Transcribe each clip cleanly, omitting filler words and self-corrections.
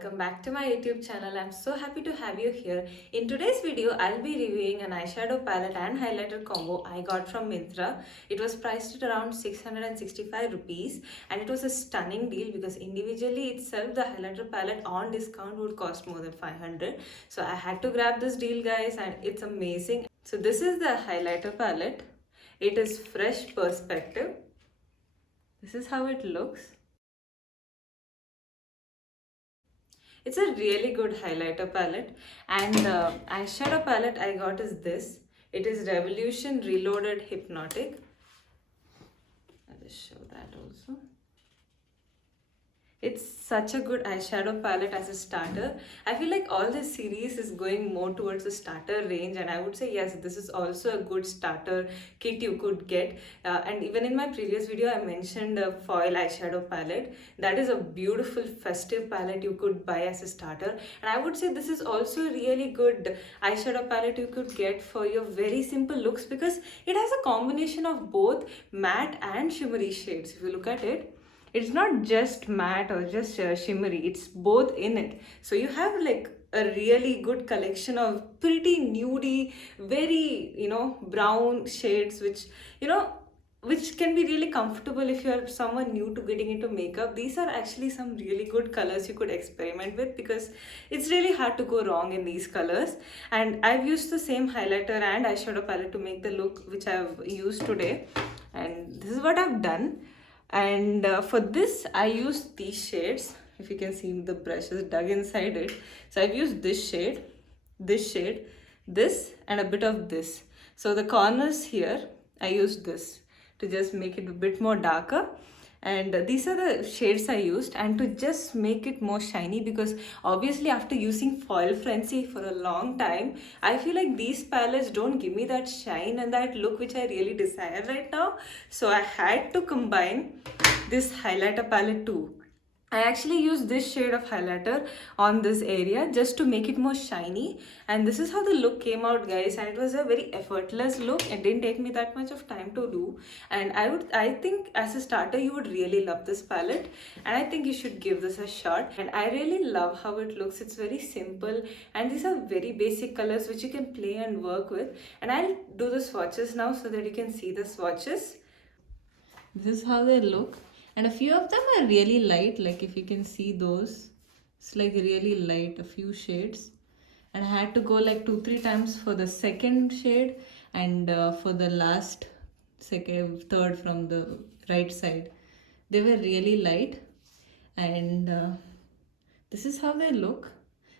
welcome back to my YouTube channel. I'm so happy to have you here. In today's video, I'll be reviewing an eyeshadow palette and highlighter combo I got from Myntra. It was priced at around 665 rupees and it was a stunning deal because individually itself the highlighter palette on discount would cost more than 500. So I had to grab this deal, guys, and it's amazing. So this is the highlighter palette. It is Fresh Perspective. This is how it looks. It's a really good highlighter palette, and the eyeshadow palette I got is this. It is Revolution Reloaded-Hypnotic. I'll just show that also. It's such a good eyeshadow palette as a starter. I feel like all this series is going more towards the starter range, and I would say yes, this is also a good starter kit you could get. And even in my previous video, I mentioned a foil eyeshadow palette. That is a beautiful festive palette you could buy as a starter. And I would say this is also a really good eyeshadow palette you could get for your very simple looks because it has a combination of both matte and shimmery shades. If you look at it, it's not just matte or just shimmery, it's both in it. So you have like a really good collection of pretty nudie, very, brown shades, which can be really comfortable if you're someone new to getting into makeup. These are actually some really good colors you could experiment with because it's really hard to go wrong in these colors. And I've used the same highlighter and eyeshadow palette to make the look which I've used today. And this is what I've done. And for this, I used these shades. If you can see, the brush is dug inside it. So I've used this shade, this, and a bit of this. So the corners here, I used this to just make it a bit more darker. And these are the shades I used, and to just make it more shiny, because obviously after using foil frenzy for a long time, I feel like these palettes don't give me that shine and that look which I really desire right now. So I had to combine this highlighter palette too. I actually used this shade of highlighter on this area just to make it more shiny, and this is how the look came out, guys. And it was a very effortless look. It didn't take me that much of time to do, and I think as a starter you would really love this palette, and I think you should give this a shot. And I really love how it looks. It's very simple, and these are very basic colors which you can play and work with. And I'll do the swatches now so that you can see the swatches. This is how they look. And a few of them are really light, like if you can see those, it's like really light, a few shades. And I had to go like 2-3 times for the second shade and for the last third from the right side. They were really light, and this is how they look.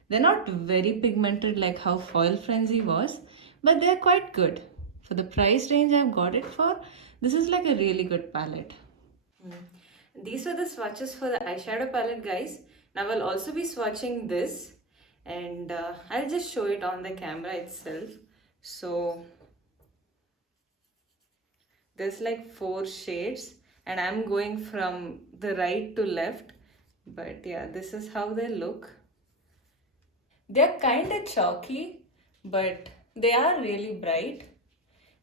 They're not very pigmented like how Foil Frenzy was, but they're quite good. For the price range I've got it for, this is like a really good palette. These are the swatches for the eyeshadow palette, guys. Now I'll also be swatching this, and I'll just show it on the camera itself. So there's like 4 shades, and I'm going from the right to left. But yeah, this is how they look. They're kind of chalky, but they are really bright.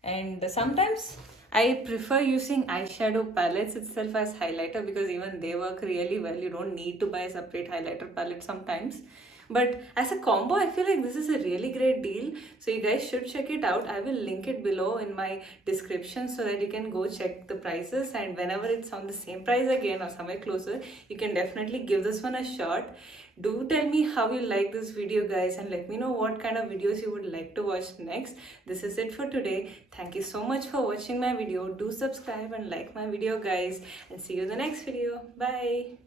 And sometimes I prefer using eyeshadow palettes itself as highlighter because even they work really well. You don't need to buy a separate highlighter palette sometimes. But as a combo, I feel like this is a really great deal. So you guys should check it out. I will link it below in my description so that you can go check the prices. And whenever it's on the same price again or somewhere closer, you can definitely give this one a shot. Do tell me how you like this video, guys, and let me know what kind of videos you would like to watch next. This is it for today. Thank you so much for watching my video. Do subscribe and like my video, guys, and see you in the next video. Bye.